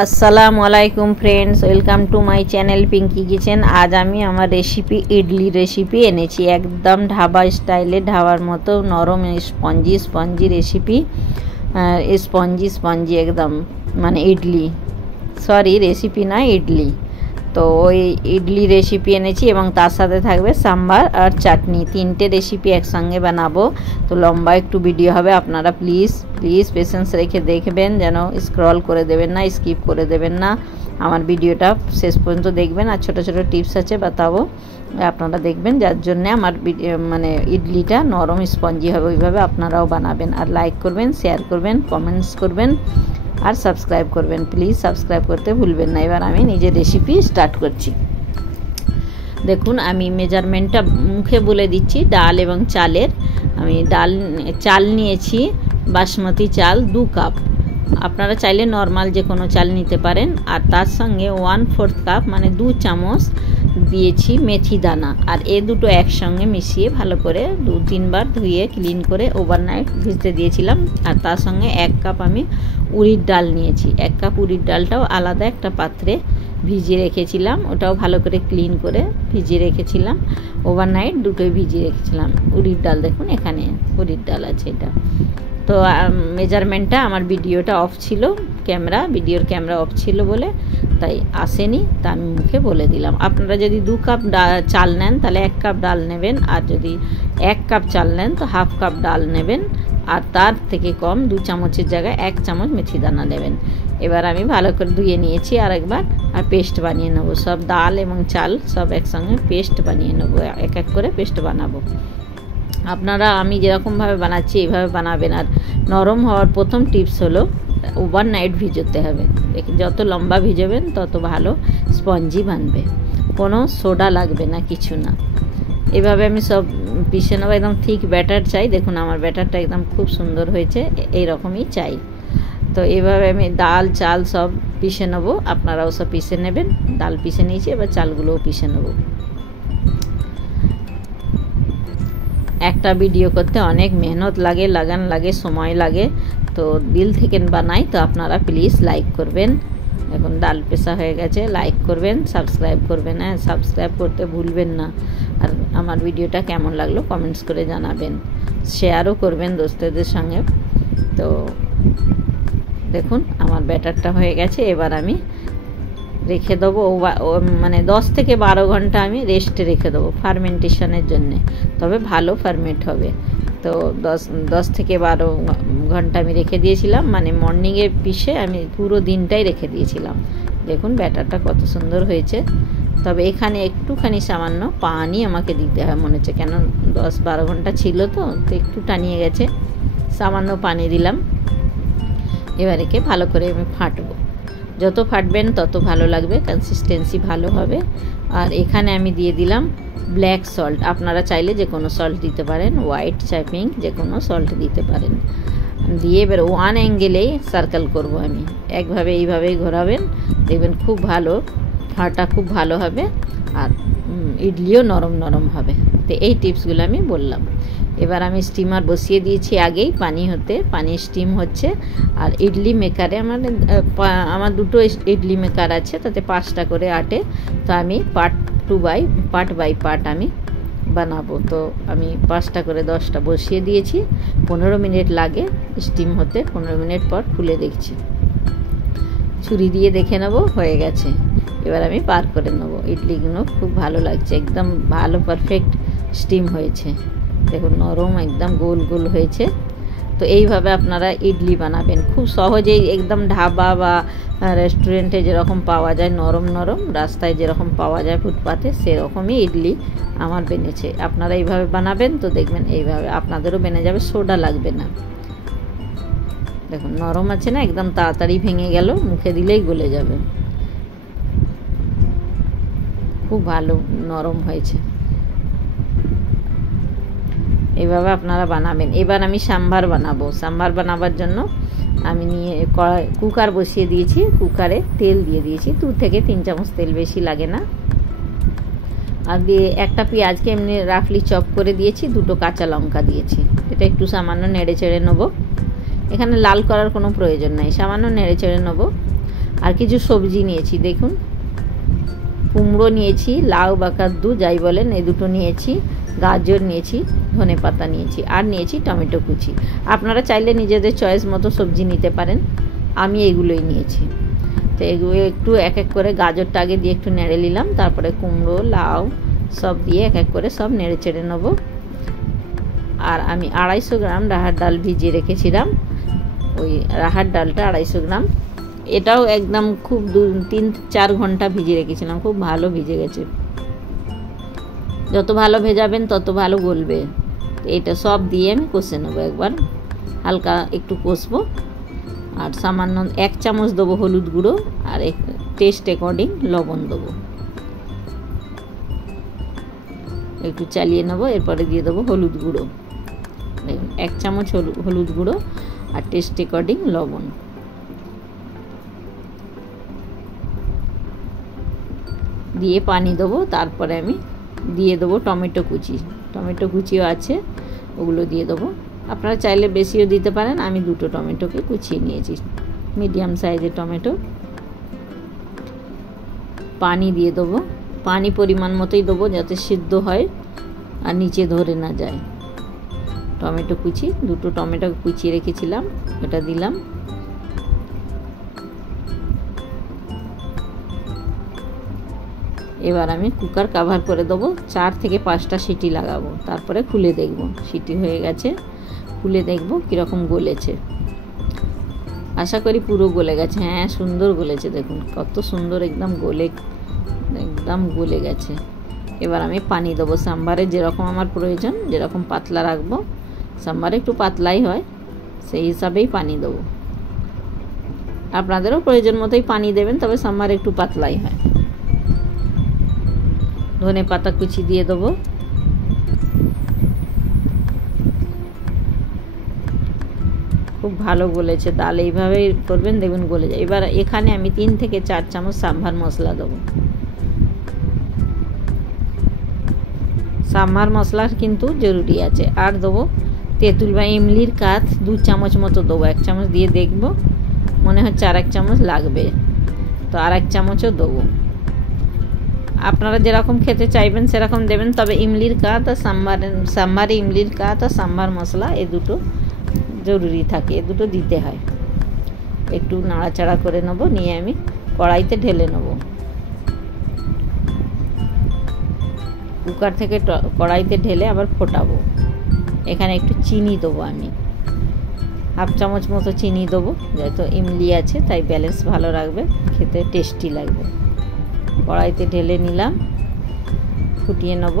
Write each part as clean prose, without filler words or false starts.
আসসালামু আলাইকুম friends, welcome to my channel Pinky kitchen. আজ আমি আমার রেসিপি ইডলি রেসিপি এনেছি, একদম ঢাবা স্টাইলে, ঢাবার মতো নরম স্পঞ্জি রেসিপি। স্পঞ্জি একদম, মানে ইডলি, সরি রেসিপি না ইডলি। তো ওই ইডলি রেসিপি এনেছি এবং তার সাথে থাকবে সাম্বার আর চাটনি, তিনটে রেসিপি একসঙ্গে বানাবো। তো লম্বা একটু ভিডিও হবে, আপনারা প্লিজ পেশেন্স রেখে দেখবেন, যেন স্ক্রল করে দেবেন না, স্কিপ করে দেবেন না, আমার ভিডিওটা শেষ পর্যন্ত দেখবেন। আর ছোটো ছোটো টিপস আছে বাতাবো, আপনারা দেখবেন, যার জন্যে আমার মানে ইডলিটা নরম স্পঞ্জি হবে। ওইভাবে আপনারাও বানাবেন, আর লাইক করবেন, শেয়ার করবেন, কমেন্টস করবেন আর সাবস্ক্রাইব করবেন। প্লিজ সাবস্ক্রাইব করতে ভুলবেন না। এবার আমি নিজের রেসিপি স্টার্ট করছি। দেখুন, আমি মেজারমেন্টটা মুখে বলে দিচ্ছি। ডাল এবং চালের, আমি চাল নিয়েছি বাসমতি চাল 2 কাপ। আপনারা চাইলে নর্মাল যে কোনো চাল নিতে পারেন। আর তার সঙ্গে 1/4 কাপ মানে 2 চামচ দিয়েছি মেথি দানা। আর এ দুটো একসঙ্গে মিশিয়ে ভালো করে 2-3 বার ধুয়ে ক্লিন করে ওভারনাইট ভিজতে দিয়েছিলাম। আর তার সঙ্গে 1 কাপ আমি উড়ির ডাল নিয়েছি। 1 কাপ উড়ির ডালটাও আলাদা একটা পাত্রে ভিজিয়ে রেখেছিলাম, ওটাও ভালো করে ক্লিন করে ভিজিয়ে রেখেছিলাম। ওভারনাইট দুটোই ভিজিয়ে রেখেছিলাম। উড়ির ডাল দেখুন, এখানে উড়ির ডাল আছে এটা। তো মেজারমেন্টটা আমার ভিডিওটা অফ ছিল, ভিডিওর ক্যামেরা অফ ছিল বলে তাই আসেনি, তা আমি মুখে বলে দিলাম। আপনারা যদি 2 কাপ চাল নেন তাহলে 1 কাপ ডাল নেবেন, আর যদি 1 কাপ চাল নেন তো 1/2 কাপ ডাল নেবেন। আর তার থেকে কম 2 চামচের জায়গায় 1 চামচ মেথি দানা নেবেন। এবার আমি ভালো করে ধুয়ে নিয়েছি আরেকবার, আর পেস্ট বানিয়ে নেবো। সব ডাল এবং চাল সব একসঙ্গে পেস্ট বানিয়ে নেবো, এক এক করে পেস্ট বানাবো। আপনারা আমি যেরকমভাবে বানাচ্ছি এইভাবে বানাবেন। আর নরম হওয়ার প্রথম টিপস হলো ওভারনাইট ভিজোতে হবে। যত লম্বা ভিজোবেন তত ভালো স্পঞ্জি বানবে, কোনো সোডা লাগবে না, কিছু না। এভাবে আমি সব পিষে নেবো। একদম ঠিক ব্যাটার চাই। দেখুন আমার ব্যাটারটা একদম খুব সুন্দর হয়েছে, এইরকমই চাই। তো এভাবে আমি ডাল চাল সব পিষে নেবো, আপনারাও সব পিষে নেবেন। ডাল পিষে নিয়েছি, এবার চালগুলোও পিষে নেবো। একটা ভিডিও করতে অনেক মেহনত লাগে, লাগান লাগে, সময় লাগে। তো দিল থেকে বানাই, তো আপনারা প্লিজ লাইক করবেন। এখন ডাল পেশা হয়ে গেছে, লাইক করবেন, সাবস্ক্রাইব করবেন। হ্যাঁ, সাবস্ক্রাইব করতে ভুলবেন না। আর আমার ভিডিওটা কেমন লাগলো কমেন্টস করে জানাবেন, শেয়ারও করবেন দোস্তদের সঙ্গে। তো দেখুন আমার ব্যাটারটা হয়ে গেছে। এবার আমি রেখে দেবো, মানে 10 থেকে 12 ঘন্টা আমি রেস্টে রেখে দেবো ফার্মেন্টেশনের জন্যে, তবে ভালো ফার্মেন্ট হবে। তো 10 থেকে 12 ঘন্টা আমি রেখে দিয়েছিলাম, মানে মর্নিংয়ে পিষে আমি পুরো দিনটাই রেখে দিয়েছিলাম। দেখুন ব্যাটারটা কত সুন্দর হয়েছে। তবে এখানে একটুখানি সামান্য পানি আমাকে দিতে হয় মনে হচ্ছে, কেন 10-12 ঘন্টা ছিল তো একটু টানিয়ে গেছে। সামান্য পানি দিলাম। এবার একে ভালো করে আমি ফাটবো। যত ফাটবেন তত ভালো লাগবে, কনসিস্টেন্সি ভালো হবে। আর এখানে আমি দিয়ে দিলাম ব্ল্যাক সল্ট। আপনারা চাইলে যে কোনো সল্ট দিতে পারেন, হোয়াইট চাই পিঙ্ক, যে কোনো সল্ট দিতে পারেন। দিয়ে এবার 1 অ্যাঙ্গেলেই সার্কেল করব আমি। এইভাবেই ঘোরাবেন, দেখবেন খুব ভালো ফাটা, খুব ভালো হবে। আর ইডলিও নরম নরম হবে। তো এই টিপসগুলো আমি বললাম। এবার আমি স্টিমার বসিয়ে দিয়েছি আগেই, পানি স্টিম হচ্ছে। আর ইডলি মেকারে আমার 2টো ইডলি মেকার আছে, তাতে 5টা করে আটে। তো আমি পার্ট বাই পার্ট আমি বানাবো। তো আমি 5টা করে 10টা বসিয়ে দিয়েছি। 15 মিনিট লাগে স্টিম হতে। 15 মিনিট পর খুলে দেখছি, ছুরি দিয়ে দেখে নেবো হয়ে গেছে। এবার আমি পার করে নেবো। ইডলিগুলো খুব ভালো লাগছে, একদম ভালো পারফেক্ট স্টিম হয়েছে। দেখুন নরম, একদম গোল গোল হয়েছে। তো এইভাবে আপনারা ইডলি বানাবেন খুব সহজেই, একদম ঢাবা বা রেস্টুরেন্টে যেরকম পাওয়া যায় নরম নরম, রাস্তায় যেরকম পাওয়া যায় ফুটপাতে, সেরকমই ইডলি আমার বেনেছে। আপনারা এইভাবে বানাবেন, তো দেখবেন এইভাবে আপনাদেরও বেনে যাবে, সোডা লাগবে না। দেখুন নরম আছে না, একদম তাড়াতাড়ি ভেঙে গেল, মুখে দিলেই গলে যাবে। খুব ভালো নরম হয়েছে। এইভাবে আপনারা বানাবেন। এবার আমি সাম্বার বানাবো। সাম্বার বানাবার জন্য আমি কুকার বসিয়ে দিয়েছি। কুকারে তেল দিয়ে দিয়েছি, 2 থেকে 3 চামচ তেল, বেশি লাগে না। আর দিয়ে একটা পেঁয়াজকে এমনি রাফলি চপ করে দিয়েছি, 2টো কাঁচা লঙ্কা দিয়েছি। এটা একটু সামান্য নেড়ে চেড়ে নেবো। এখানে লাল করার কোনো প্রয়োজন নাই, সামান্য নেড়ে চেড়ে নেবো। আর কিছু সবজি নিয়েছি, দেখুন কুমড়ো নিয়েছি, লাউ বা কাদ্দু যাই বলেন, এই দুটো নিয়েছি, গাজর নিয়েছি, ধনেপাতা নিয়েছি, আর নিয়েছি টমেটো কুচি। আপনারা চাইলে নিজেদের চয়েস মতো সবজি নিতে পারেন, আমি এগুলোই নিয়েছি। তো এগুলো একটু এক এক করে, গাজরটা আগে দিয়ে একটু নেড়ে নিলাম, তারপরে কুমড়ো লাউ সব দিয়ে এক এক করে সব নেড়ে চেড়ে নেবো। আর আমি 250 গ্রাম রাহার ডাল ভিজিয়ে রেখেছিলাম, ওই রাহার ডালটা 250 গ্রাম, এটাও একদম খুব 3-4 ঘন্টা ভিজিয়ে রেখেছিলাম, খুব ভালো ভিজে গেছে। যত ভালো ভেজাবেন তত ভালো গলবে। এটা সব দিয়ে আমি কষে নেবো, একবার হালকা একটু কষবো। আর সামান্য 1 চামচ দেবো হলুদ গুঁড়ো, আর টেস্ট অ্যাকর্ডিং লবণ দেবো, একটু চালিয়ে নেবো। এরপরে দিয়ে দেবো হলুদ গুঁড়ো, 1 চামচ হলুদ গুঁড়ো আর টেস্ট অ্যাকর্ডিং লবণ দিয়ে পানি দেবো। তারপরে আমি দিয়ে দেবো টমেটো কুচিও আছে, ওগুলো দিয়ে দেবো। আপনারা চাইলে বেশিও দিতে পারেন, আমি 2টো টমেটোকে কুচিয়ে নিয়েছি, মিডিয়াম সাইজের টমেটো। পানি দিয়ে দেবো, পানি পরিমাণ মতোই দেবো যাতে সিদ্ধ হয় আর নিচে ধরে না যায়। টমেটো কুচি, 2টো টমেটো কুচিয়ে রেখেছিলাম, ওটা দিলাম। এবার আমি কুকার কভার করে দেবো, 4 থেকে 5টা সিটি লাগাবো, তারপরে খুলে দেখব। সিটি হয়ে গেছে, খুলে দেখব কীরকম গলেছে। আশা করি পুরো গলে গেছে। হ্যাঁ, সুন্দর গলেছে, দেখুন কত সুন্দর একদম গলে গেছে। এবার আমি পানি দেবো সাম্বারে, যেরকম আমার প্রয়োজন, যেরকম পাতলা রাখবো, সাম্বারে একটু পাতলাই হয়, সেই হিসাবেই পানি দেবো। আপনাদেরও প্রয়োজন মতোই পানি দেবেন, তবে সাম্বারে একটু পাতলাই হয়। ধনেপাতা কুচি দিয়ে দেবো, খুব ভালো গলেছে। ডাল এইভাবেই করবেন, দেখবেন গলে যায়। এবার এখানে আমি 3 থেকে 4 চামচ সাম্বার মশলা দেবো। সাম্বার মশলা কিন্তু জরুরি আছে। আর দেবো তেঁতুল বা ইমলির কাঠ 2 চামচ মতো দেবো। 1 চামচ দিয়ে দেখবো, মনে হচ্ছে আর 1 চামচ লাগবে, তো আর 1 চামচও দেবো। আপনারা যেরকম খেতে চাইবেন সেরকম দেবেন, তবে ইমলির কাঠ আর সাম্বারে ইমলির কাঠ আর সাম্বার মশলা এই দুটো জরুরি থাকে, এ দুটো দিতে হয়। একটু নাড়াচাড়া করে নেব, নিয়ে আমি কড়াইতে ঢেলে নেব। কুকার থেকে কড়াইতে ঢেলে আবার ফোটাবো। এখানে একটু চিনি দেবো, আমি 1/2 চামচ মতো চিনি দেবো, যেহেতু ইমলি আছে তাই ব্যালেন্স ভালো রাখবে, খেতে টেস্টি লাগবে। কড়াইতে ঢেলে নিলাম, ফুটিয়ে নেব।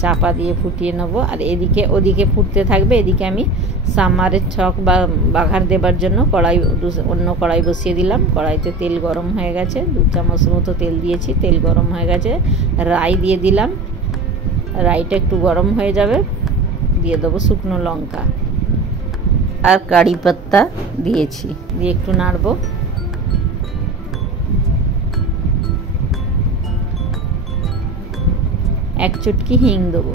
চাপা দিয়ে ফুটিয়ে নেব। আর ওদিকে ফুটতে থাকবে, এদিকে আমি সাম্বারের ছক বা বাঘার দেবার জন্য অন্য কড়াই বসিয়ে দিলাম। কড়াইতে তেল গরম হয়ে গেছে, 2 চামচ মতো তেল দিয়েছি, তেল গরম হয়ে গেছে। রাই দিয়ে দিলাম, রাইটা একটু গরম হয়ে যাবে, দিয়ে দেবো শুকনো লঙ্কা আর কারি পাত্তা দিয়েছি, দিয়ে একটু নাড়বো। এক চুটকি হিং দেবো,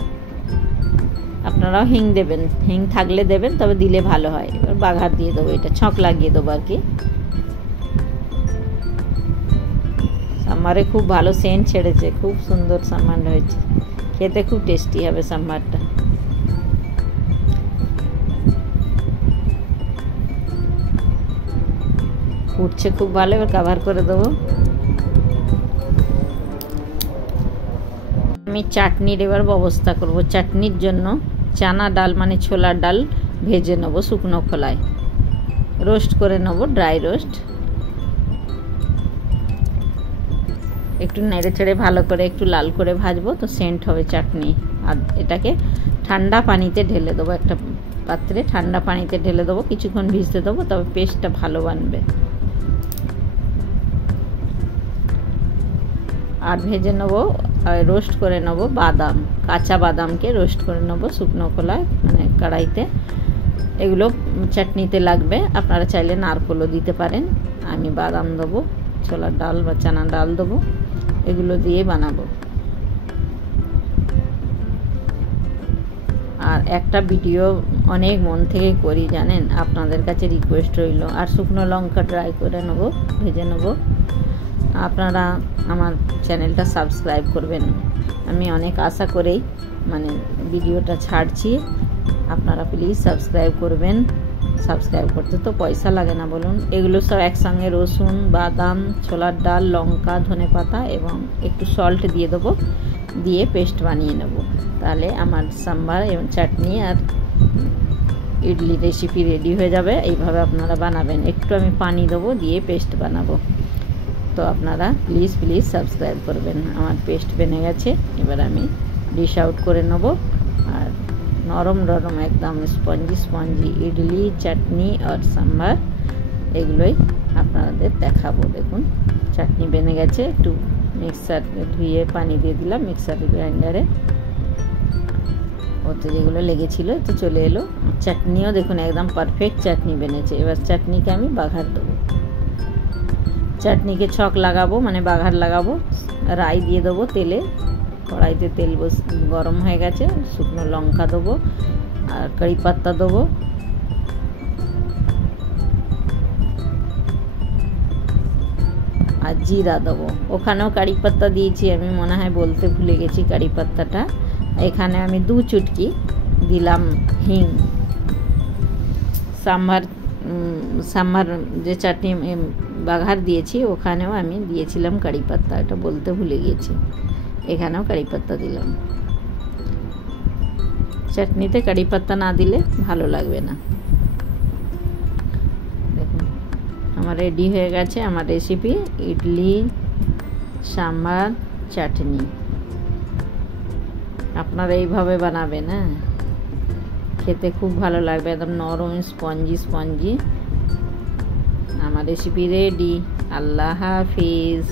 আপনারাও হিং দেবেন, হিং থাকলে দেবেন, তবে দিলে ভালো হয়। এবার বাঘার দিয়ে দেবো, এটা ছক লাগিয়ে দেবো আর কি। সাম্বারে খুব ভালো সেন্ট ছেড়েছে, খুব সুন্দর সাম্বার হয়েছে, খেতে খুব টেস্টি হবে সাম্বারটা। ফুটছে খুব ভালো, এবার কভার করে দেবো। আমি চাটনির এবার ব্যবস্থা করব। চাটনির জন্য চানা ডাল মানে ছোলার ডাল ভেজে নেবো শুকনো খোলায়, রোস্ট করে নেবো, ড্রাই রোস্ট। একটু নেড়ে চেড়ে ভালো করে একটু লাল করে ভাজবো, তো সেন্ট হবে চাটনি। আর এটাকে ঠান্ডা পানিতে ঢেলে দেবো, একটা পাত্রে ঠান্ডা পানিতে ঢেলে দেবো, কিছুক্ষণ ভিজতে দেবো, তবে পেস্টটা ভালো বানবে। আর ভেজে নেবো, রোস্ট করে নেবো বাদাম, কাঁচা বাদামকে রোস্ট করে নেবো শুকনো খোলায়, মানে কড়াইতে। এগুলো চাটনিতে লাগবে, আপনারা চাইলে নারকেলও দিতে পারেন। আমি বাদাম দেবো, ছোলার ডাল বা চানা ডাল দেবো, এগুলো দিয়ে বানাবো। আর একটা ভিডিও অনেক মন থেকে করি জানেন, আপনাদের কাছে রিকোয়েস্ট রইল। আর শুকনো লঙ্কা ড্রাই করে নেব, ভেজে নেব। আপনারা আমার চ্যানেলটা সাবস্ক্রাইব করবেন, আমি অনেক আশা করেই মানে ভিডিওটা ছাড়ছি। আপনারা প্লিজ সাবস্ক্রাইব করবেন। সাবস্ক্রাইব করতে তো পয়সা লাগে না বলুন। এগুলো সব একসঙ্গে রসুন, বাদাম, ছোলার ডাল, লঙ্কা, ধনেপাতা এবং একটু সল্ট দিয়ে দেবো, দিয়ে পেস্ট বানিয়ে নেব। তাহলে আমার সাম্বার এবং চাটনি আর ইডলি রেসিপি রেডি হয়ে যাবে। এইভাবে আপনারা বানাবেন। একটু আমি পানি দেবো, দিয়ে পেস্ট বানাবো। তো আপনারা প্লিজ প্লিজ সাবস্ক্রাইব করবেন। আমার পেস্ট বেনে গেছে, এবার আমি ডিশ আউট করে নেব। আর নরম নরম একদম স্পঞ্জি স্পঞ্জি ইডলি, চাটনি আর সাম্বার এগুলোই আপনাদের দেখাবো। দেখুন চাটনি বেনে গেছে, একটু মিক্সার ধুয়ে পানি দিয়ে দিলাম মিক্সার গ্রাইন্ডারে, ওতে যেগুলো লেগেছিল তো চলে এলো। চাটনিও দেখুন একদম পারফেক্ট চাটনি বেনেছে। এবার চাটনিকে আমি বাঘার দেবো। চাটনিকে ছক লাগাবো মানে বাঘার লাগাবো। রাই দিয়ে দেবো তেলে, কড়াইতে তেল গরম হয়ে গেছে। শুকনো লঙ্কা দেবো আর কারি পাত্তা দেবো, আর জিরা দেবো। ওখানেও কারি পাত্তা দিয়েছি আমি, মনে হয় বলতে ভুলে গেছি কারি পাত্তাটা। এখানে আমি 2 চুটকি দিলাম হিং। সাম্বার যে চাটনি বাঘার দিয়েছি ওখানেও আমি দিয়েছিলাম কারি পাত্তা, এটা বলতে ভুলে গিয়েছি। এখানেও কারি পাত্তা দিলাম। চাটনিতে কারি পাত্তা না দিলে ভালো লাগবে না। দেখুন আমার রেডি হয়ে গেছে আমার রেসিপি ইডলি, সাম্বার, চাটনি। আপনারা এইভাবে বানাবেন, হ্যাঁ, খেতে খুব ভালো লাগবে, একদম নরম স্পঞ্জি স্পঞ্জি। আমার রেসিপি রেডি। আল্লাহ হাফিজ।